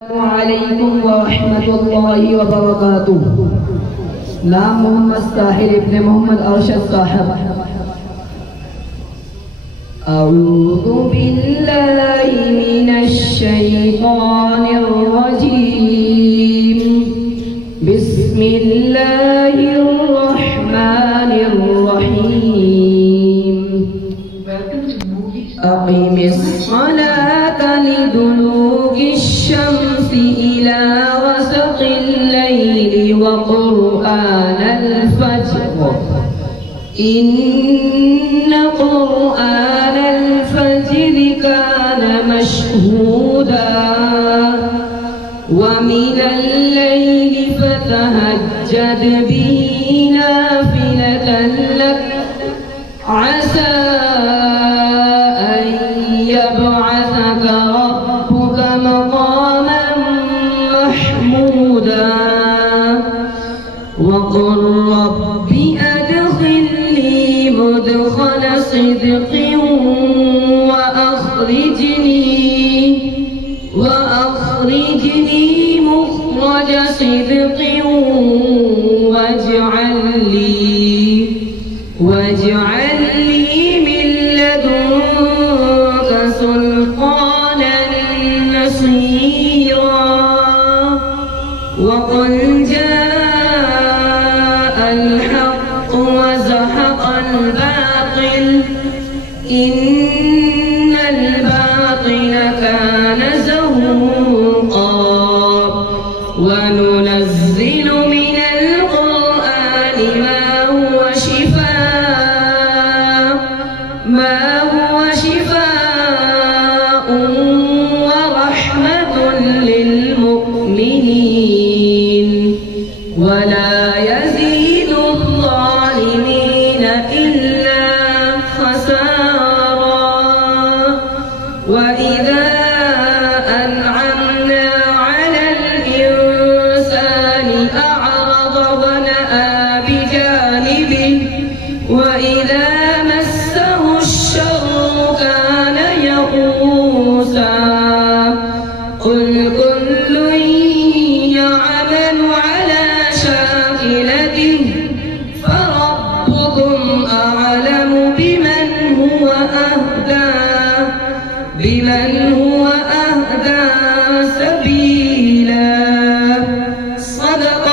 Assalamualaikum warahmatullahi wabarakatuh. Naam Muhammad Tahir ibn Muhammad Arshad Sahib. A'udhu billahi minash shaytanir rajim. Bismillahirrahmanirrahim. Aqimis salata liduluki syamsi ila wasaqil layli wa qur'anal fajr. Inna qur'anal fajri kana mashhuda wa minal layli fatahajjad bihi nafilatan lak asa يبعثك ربك مقاما محمودا وقل رب أدخلني مدخل صدق وأخرجني مخرج صدق واجعل لي من لدنك سلطانا نصيرا وقل جاء الحق وزهق الباطل إن الباطل كان زهوقا وننزل من القرآن ما هو شفاء ورحمة للمؤمنين ولا يزيد الظالمين إلا خسارا وإذا أنعمنا على الإنسان أعرض ونأى بجانبه وإذا مسه الشر كان يئوسا قل كل يعمل على شاكلته فربكم أعلم بمن هو أهدى سبيلا صدق